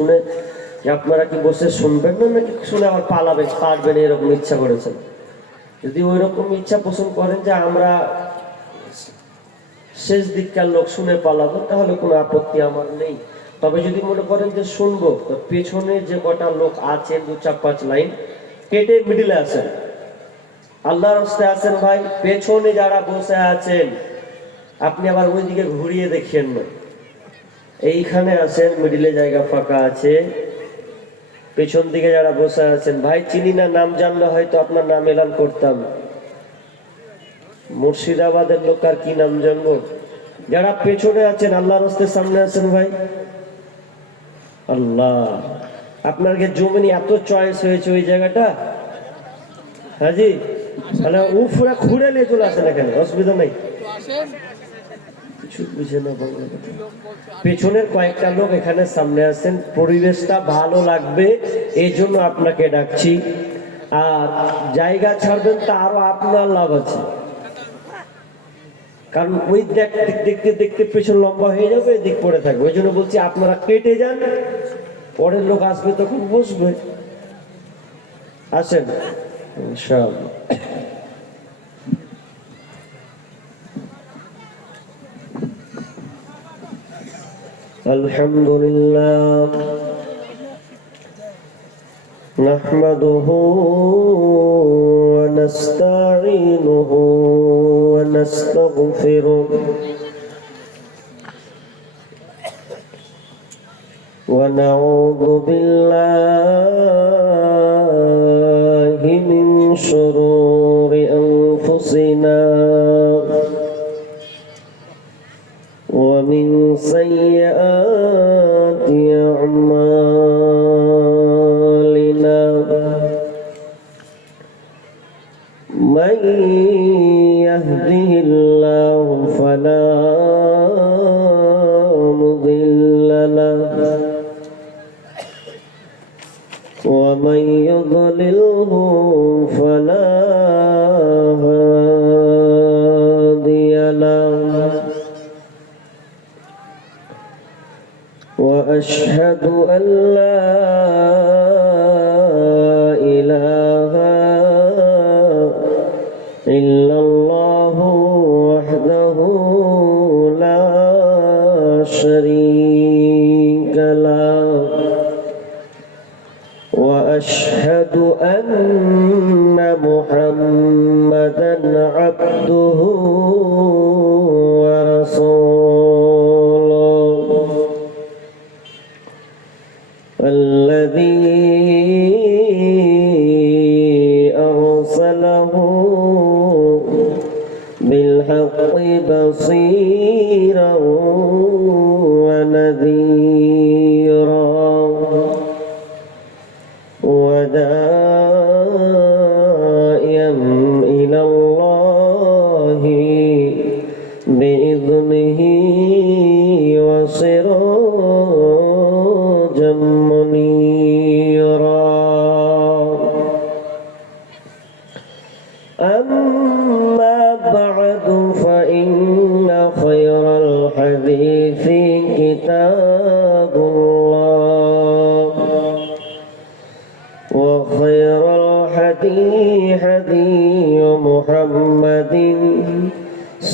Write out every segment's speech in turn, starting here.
শুনে যে আপনারা কি বসে শুনবেন না নাকি শুনে আবার পারবেন এরকম ইচ্ছা করেছেন? যদি ওই রকম ইচ্ছা পোষণ করেন যে আমরা শেষ দিককার লোক শুনে পালাবো, তাহলে কোনো আপত্তি আমার নেই। তবে যদি মনে করেন যে শুনবো, তো পেছনে যে কটা লোক আছেন 2-4-5 লাইন কেটে মিডিলে আসেন, আল্লাহর রাস্তায় আছেন ভাই। পেছনে যারা বসে আছেন আপনি আবার ওইদিকে ঘুরিয়ে দেখেন না, এইখানে আসেন, মিডিলে জায়গা ফাঁকা আছে। পেছন দিকে যারা বসে আছেন ভাই, চিনি না, নাম জানলে হয়তো আপনার নাম এলান করতাম। মুর্শিদাবাদের লোক আর কি নাম জানবো? যারা পেছনে আছেন আল্লাহর রাস্তার সামনে আছেন ভাই, আল্লাহ আপনার জমিনে এত চয়েস হয়েছে ওই জায়গাটা, হাজি তাহলে পুরা ঘুরে নিয়ে চলে আসেন এখানে, অসুবিধা নাই। কিছু বুঝে না বাংলা কথা। পেছনের কয়েকটা লোক এখানে সামনে আসেন, পরিবেশটা ভালো লাগবে এই জন্য আপনাকে ডাকছি। আর জায়গা ছাড়বেন তা আরো আপনার লাভ আছে, কারণ ওই দেখতে দেখতে পেছন লম্বা হয়ে যাবে, এদিক পড়ে থাকবে। ওই জন্য বলছি আপনারা কেটে যান, পরের লোক আসবে তখন বসবে। আসেন ইনশাআল্লাহ। আলহামদুলিল্লাহ নাহমাদুহু ওয়া নাস্তাঈনুহু ওয়া নাস্তাগফিরুহু ওয়া নাউযু বিল্লাহি মিন শুরুরি আনফুসিনা ومن سيئات أعمالنا من يهده الله فلا مضل له ومن يضلله فلا هادي له وأشهد أن لا إله إلا الله وحده لا شريك له وأشهد أن محمدًا عبده ورسوله الذي أرسله بالحق بصيرا ونذيرا وداعيا إلى الله بإذنه وسراجا منيرا. أما بعد فإن خير الحديث كتاب الله وخير الهدي هدي محمد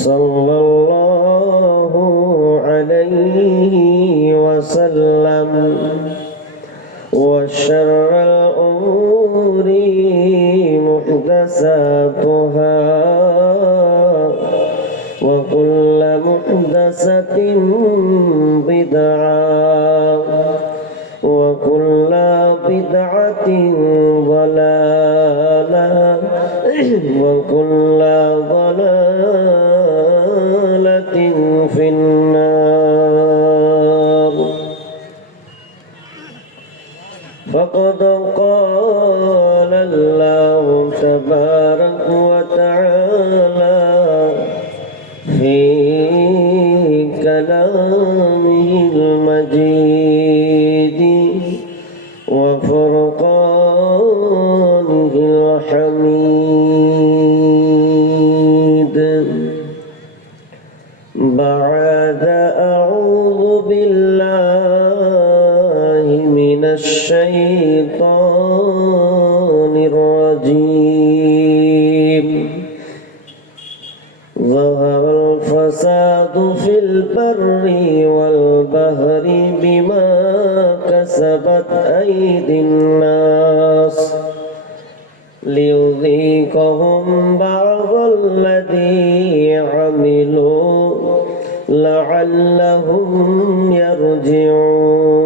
صلى الله عليه وسلم وشر الأمور محدثاتها وكل محدثة بدعة وكل بدعة ضلالة وكل ضلالة في النار. فقد قال الله تبارك وتعالى في كلامه المجيد وفرقانه الحميد بعد أعوذ بالله من الشيطان الرجيم ظهر الفساد في البر والبحر بما كسبت أيدي الناس ليذيقهم بعض الذي عملوا لعلهم يرجعون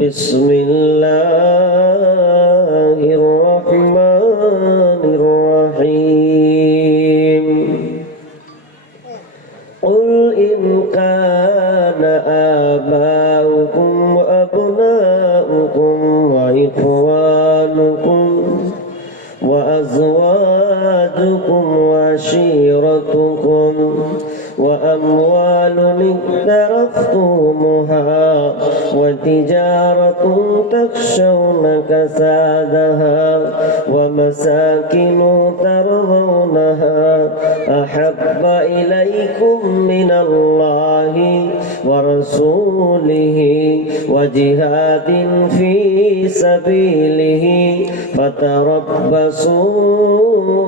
بسم الله الرحمن الرحيم قل إن كان آباؤكم وأبناؤكم وإخوانكم وأزواجكم وعشيرتكم وأموال اقترفتموها وتجارة تخشون كسادها ومساكن ترضونها أحب إليكم من الله ورسوله وجهاد في سبيله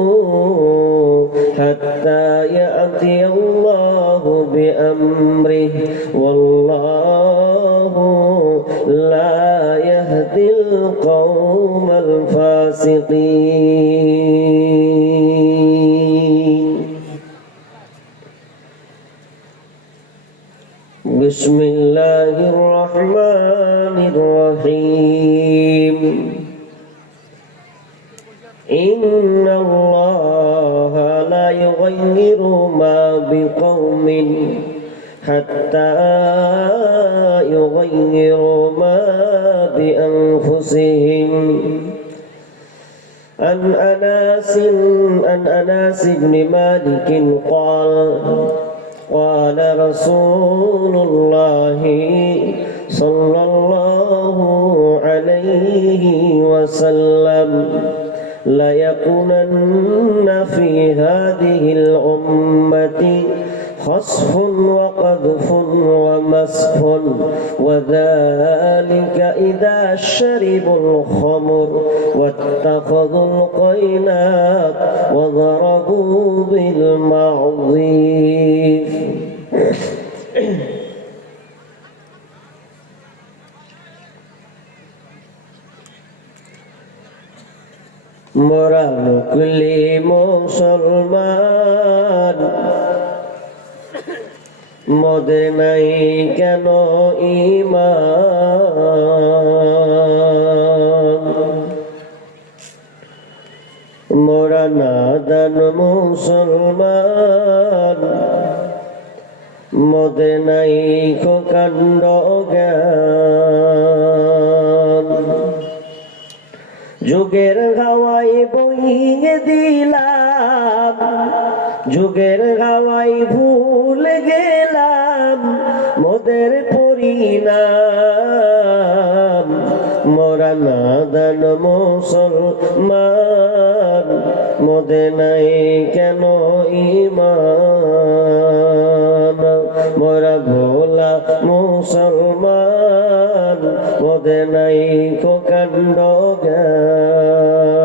فتربصوا حتى يأتي الله بأمره والله لا يهدي القوم الفاسقين بسم الله الرحمن الرحيم إن الله لا يغير ما بقوم حتى يغيروا ما بأنفسهم عن أنس بن مالك قال رسول الله صلى الله عليه وسلم ليكونن في هذه الأمة خسف وقذف ومسح وذلك إذا شربوا الخمر واتخذوا القينات وضربوا بالمعصيف মোরা নকলি মুসলমান মদে নাই কেন ঈমান মোরা নাদান মুসলমান মদে নাই কাণ্ড জ্ঞান যুগের হাওয়ায় বইয়ে দিলাম যুগের হাওয়ায় ভুলে গেলাম মোদের পরিণাম মোরা নাদান মুসলমান মোদে নাই কেন ঈমান মোরা ভোলা মুসলমান মোদে নাই কাণ্ড জ্ঞান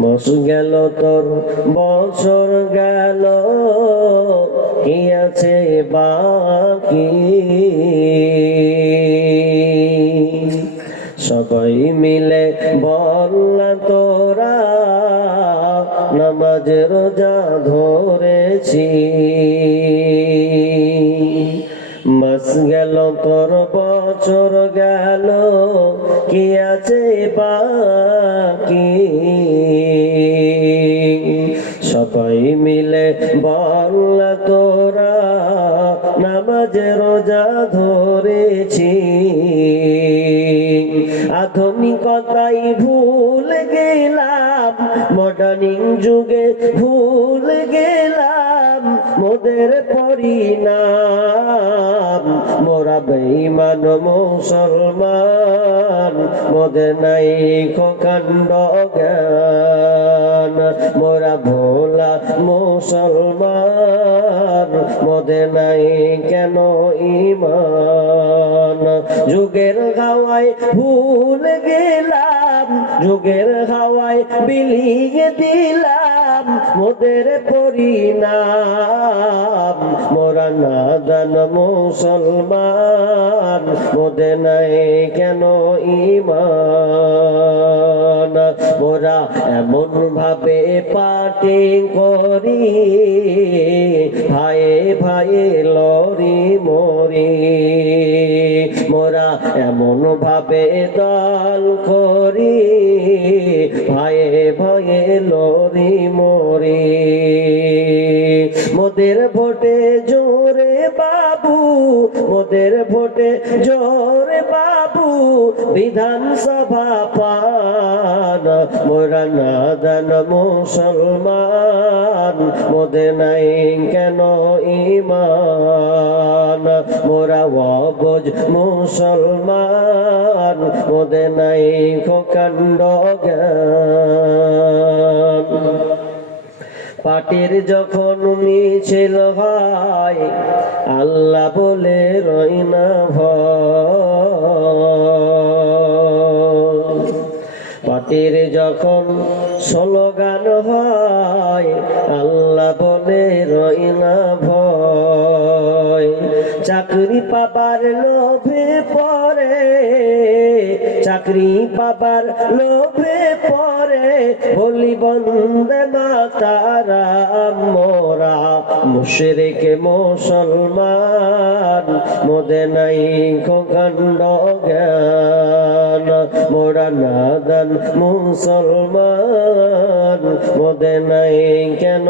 মাস গেল তোর বছর গেল কি আছে বাকি সবাই মিলে বললা তোরা নামাজ রোজা ধরেছি মাস গেল তোর বছর গেল কি আছে বাকি সবাই মিলে বললা তোরা নামাজ রোজা ধরেছি আধুনিকতাই ভুল গেলাম মডার্নিং যুগে ভুল গেলাম মোদের পরিণাম মোরা বেঈমান মুসলমান মোদের নাই কাণ্ড জ্ঞান মোরা ভোলা মুসলমান মদে নাই কেন ঈমান। যুগের হাওয়ায় ভুলে গেলাম, যুগের হাওয়ায় বিলিয়ে দিলাম মোদের পরিণাম। মোরা নাদান মুসলমান, মোদে নাই কেন ঈমান। মোরা এমন ভাবে পাটি করি, ভাইয়ে ভাইয়ে লরি মরি। মোরা এমন ভাবে দল করি, ভাইয়ে ভাইয়ে লরি মরি। মোদের ভোটে জোরে বাবু, মোদের ভোটে জোরে বাবু, বিধানসভা পান। মোরা নাদান মুসলমান, মোদে নাই কেন ঈমান। মোরা অবুঝ মুসলমান, মোদে নাই কাণ্ড জ্ঞান। পাটির যখন মিছিল হয়, আল্লাহ বলে রই না ভয়। পাটির যখন স্লোগান হয়, আল্লাহ বলে রই না ভয়। চাকরি পাবার লোভে পড়ে, চাকরি পাবার লোভে পড়ে বলি বন্দে মাতারাম। মোরা মুশরিক মুসলমান, মোদে নাই কাণ্ড জ্ঞান। মোরা নাদান মুসলমান, মোদে নাই কেন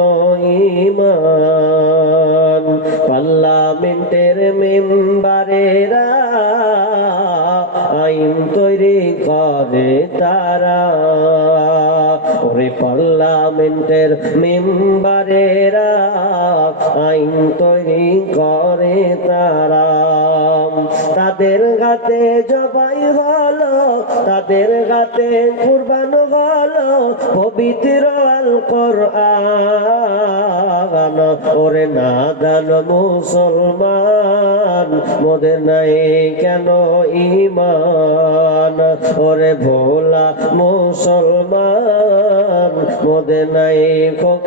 ঈমান। পার্লামেন্টের মেম্বারেরা আইন তৈরি করে তারা, ওরে পার্লামেন্টের মেম্বারেরা আইন তৈরি করে তারা। তাদের হাতে জবাই হলো, তাদের হাতে কুরবান হলো পবিত্র আল কোরআন। ওরে নাদান মুসলমান, মোদের নাই কেন ঈমান। ওরে ভোলা মুসলমান, মোদের নাই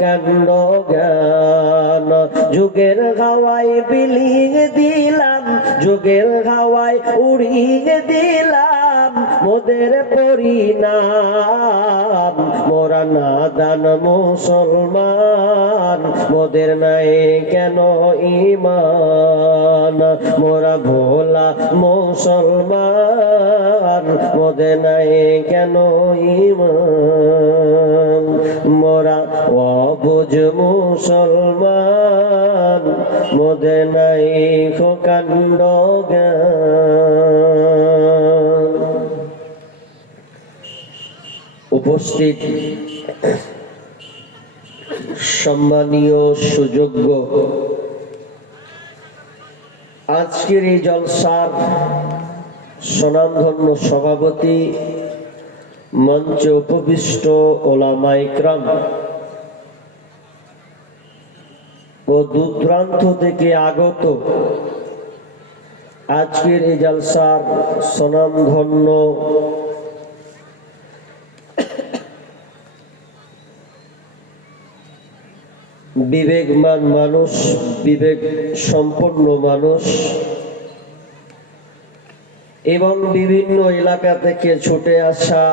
কাণ্ড জ্ঞান। যুগের হাওয়ায় বিলিয়ে দিলাম, যুগের হাওয়ায় উড়িয়ে দিলাম মোদের পরিণাম। মোরা নাদান মুসলমান, মোদের নাই কেন ঈমান। মোরা ভোলা মুসলমান, মোদের নাই কেন ঈমান। মোরা অবুঝ মুসলমান, মোদের নাই কাণ্ড জ্ঞান। উপস্থিত সম্মানীয় সুযোগ্য আজকের এই জলসার স্বনামধন্য সভাপতি, মঞ্চে উপবিষ্ট ওলামায়ে কেরাম ও দূরদূরান্ত থেকে আগত আজকের এই জলসার স্বনামধন্য বিবেকমান মানুষ, বিবেক সম্পন্ন মানুষ এবং বিভিন্ন এলাকা থেকে ছুটে আসা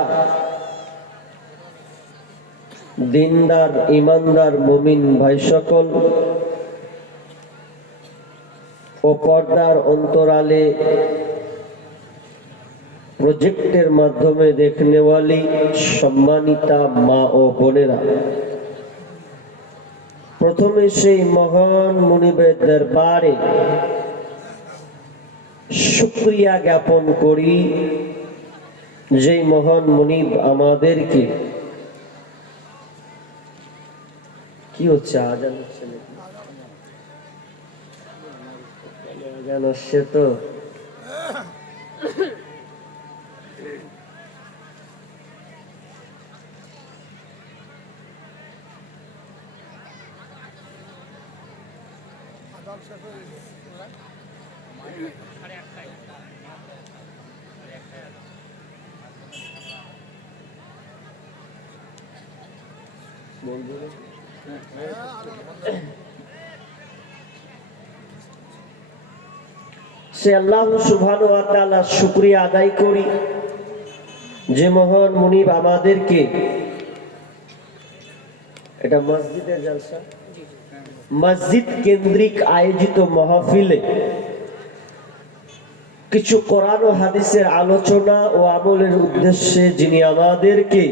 দিনদার ইমানদার মুমিন ভাই সকল ও পর্দার অন্তরালে প্রজেক্টের মাধ্যমে দেখনেওয়ালি সম্মানিতা মা ও বোনেরা, প্রথমে সেই মহান মুনিবের দরবারে শুকরিয়া জ্ঞাপন করি, যে মহান মুনিব আমাদেরকে কি হচ্ছে আজান হচ্ছে নাকি? আজান আসছে তো সে আল্লাহ সুবহানাহু ওয়া তাআলার শুকরিয়া আদায় করি যে মহান মুনিব আমাদেরকে, এটা মসজিদের জলসা, মসজিদ কেন্দ্রিক আয়োজিত মাহফিলে কিছু কোরআন ও হাদিসের আলোচনা ও আমলের উদ্দেশ্যে যিনি আমাদেরকে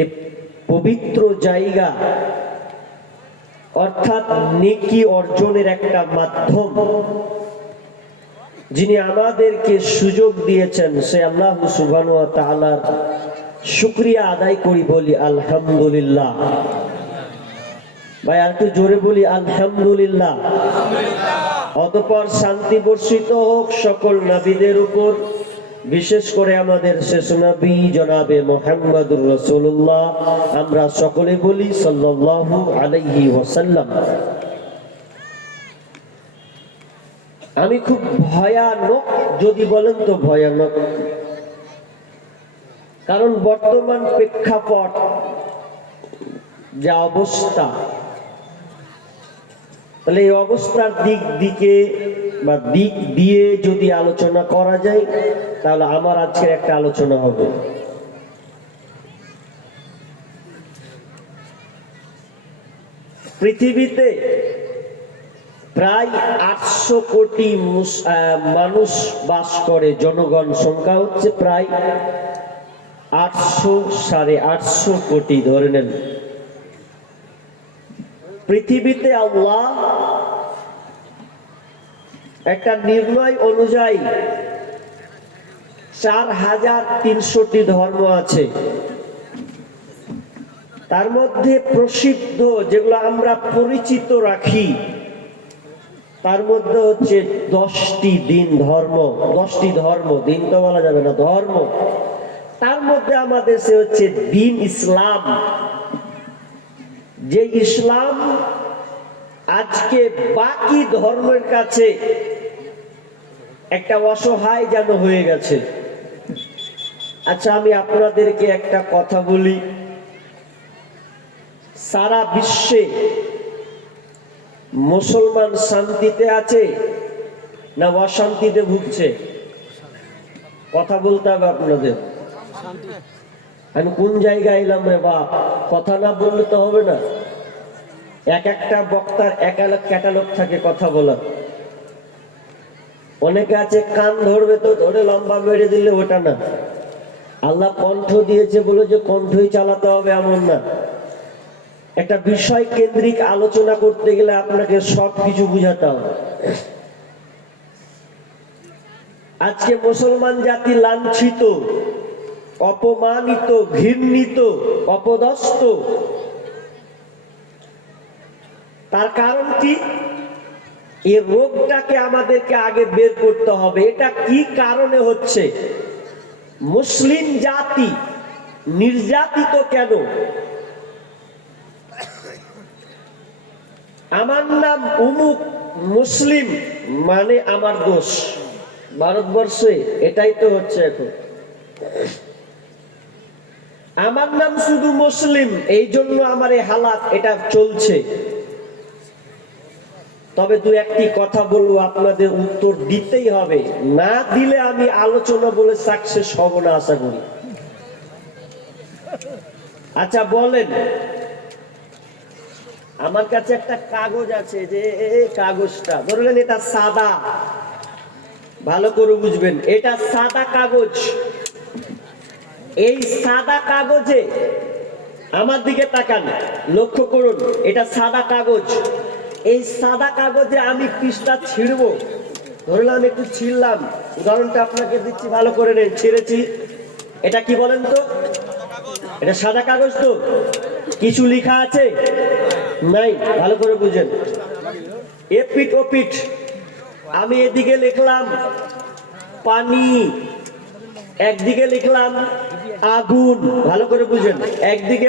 এই পবিত্র জায়গা অর্থাৎ নেকি অর্জনের একটা মাধ্যম যিনি আমাদেরকে সুযোগ দিয়েছেন, সে আল্লাহ সুবহানাহু ওয়া তাআলার শুকরিয়া আদায় করি, বলি আলহামদুলিল্লাহ। ভাই আর একটু জোরে বলি আলহামদুলিল্লাহ। অতঃপর শান্তি বর্ষিত হোক সকল নবীদের উপর, বিশেষ করে আমাদের শেষ নবী জনাবে মুহাম্মদুর রাসূলুল্লাহ, আমরা সকলে বলি সাল্লাল্লাহু আলাইহি ওয়াসাল্লাম। আমি খুব ভয়ানক যদি বলেন তো ভয়ানক, কারণ বর্তমান প্রেক্ষাপট যা অবস্থা, তাহলে এই অবস্থার দিক দিয়ে যদি আলোচনা করা যায় তাহলে আমার আজকের একটা আলোচনা হবে। পৃথিবীতে প্রায় 800 কোটি মানুষ বাস করে, জনগণ সংখ্যা হচ্ছে প্রায় 800-850 কোটি ধরে নেন। পৃথিবীতে আল্লাহ একটা নির্ণয় অনুযায়ী 4300টি ধর্ম আছে। তার মধ্যে প্রসিদ্ধ যেগুলো আমরা পরিচিত রাখি তার মধ্যে হচ্ছে 10টি ধর্ম, দিন তো বলা যাবে না, ধর্ম। তার মধ্যে আমাদের সে হচ্ছে দিন ইসলাম, যে ইসলাম আজকে বাকি ধর্মের কাছে একটা অসহায় যেন হয়ে গেছে। আচ্ছা, আমি আপনাদেরকে একটা কথা বলি, সারা বিশ্বে মুসলমান শান্তিতে আছে না অশান্তিতে ভুগছে? কথা বলতে হবে আপনাদের। আমি কোন জায়গায় এলাম রে বা, কথা না বললে তো হবে না। একটা বক্তার ক্যাটালগ থাকে কথা বলার। অনেকে আছে কান ধরবে তো ধরে লম্বা মেরে দিলে, ওটা না। আল্লাহ কণ্ঠ দিয়েছে বলে যে কণ্ঠই চালাতে হবে এমন না। একটা বিষয় কেন্দ্রিক আলোচনা করতে গেলে আপনাকে সবকিছু বুঝাতে হবে। আজকে মুসলমান জাতি লাঞ্ছিত, অপমানিত, ঘৃণিত, অপদস্থ। তার কারণ কি? এই রোগটাকে আমাদেরকে আগে বের করতে হবে। এটা কি কারণে হচ্ছে? মুসলিম জাতি নির্যাতিত কেন? আমার নাম উমুক মুসলিম মানে আমার দোষ। ভারতবর্ষে এটাই তো হচ্ছে এখন। আমার নাম শুধু মুসলিম, এই জন্য আমার এই হালাত, এটা চলছে। তবে দু একটি কথা বলবো, আপনাদের উত্তর দিতেই হবে, না দিলে আমি আলোচনা বলে সাকসেস হব না আশা করি। আচ্ছা বলেন, আমার কাছে একটা কাগজ আছে, যে কাগজটা ধরলেন এটা সাদা, ভালো করে বুঝবেন, এটা সাদা কাগজ। এই সাদা কাগজে আমার দিকে তাকান, লক্ষ্য করুন, এটা সাদা কাগজ। এই সাদা কাগজে আমি পৃষ্ঠা ছিঁড়বো, ধরলাম একটু ছিঁড়লাম, উদাহরণটা আপনাকে দিচ্ছি, ভালো করে নেন। ছিঁড়েছি, এটা কি বলেন তো? এটা সাদা কাগজ তো? কিছু লেখা আছে? নাই, ভালো করে বুঝেন। এপিঠ ওপিঠ, আমি এদিকে লিখলাম পানি, একদিকে লিখলাম আগুন, ভালো করে বুঝেন। একদিকে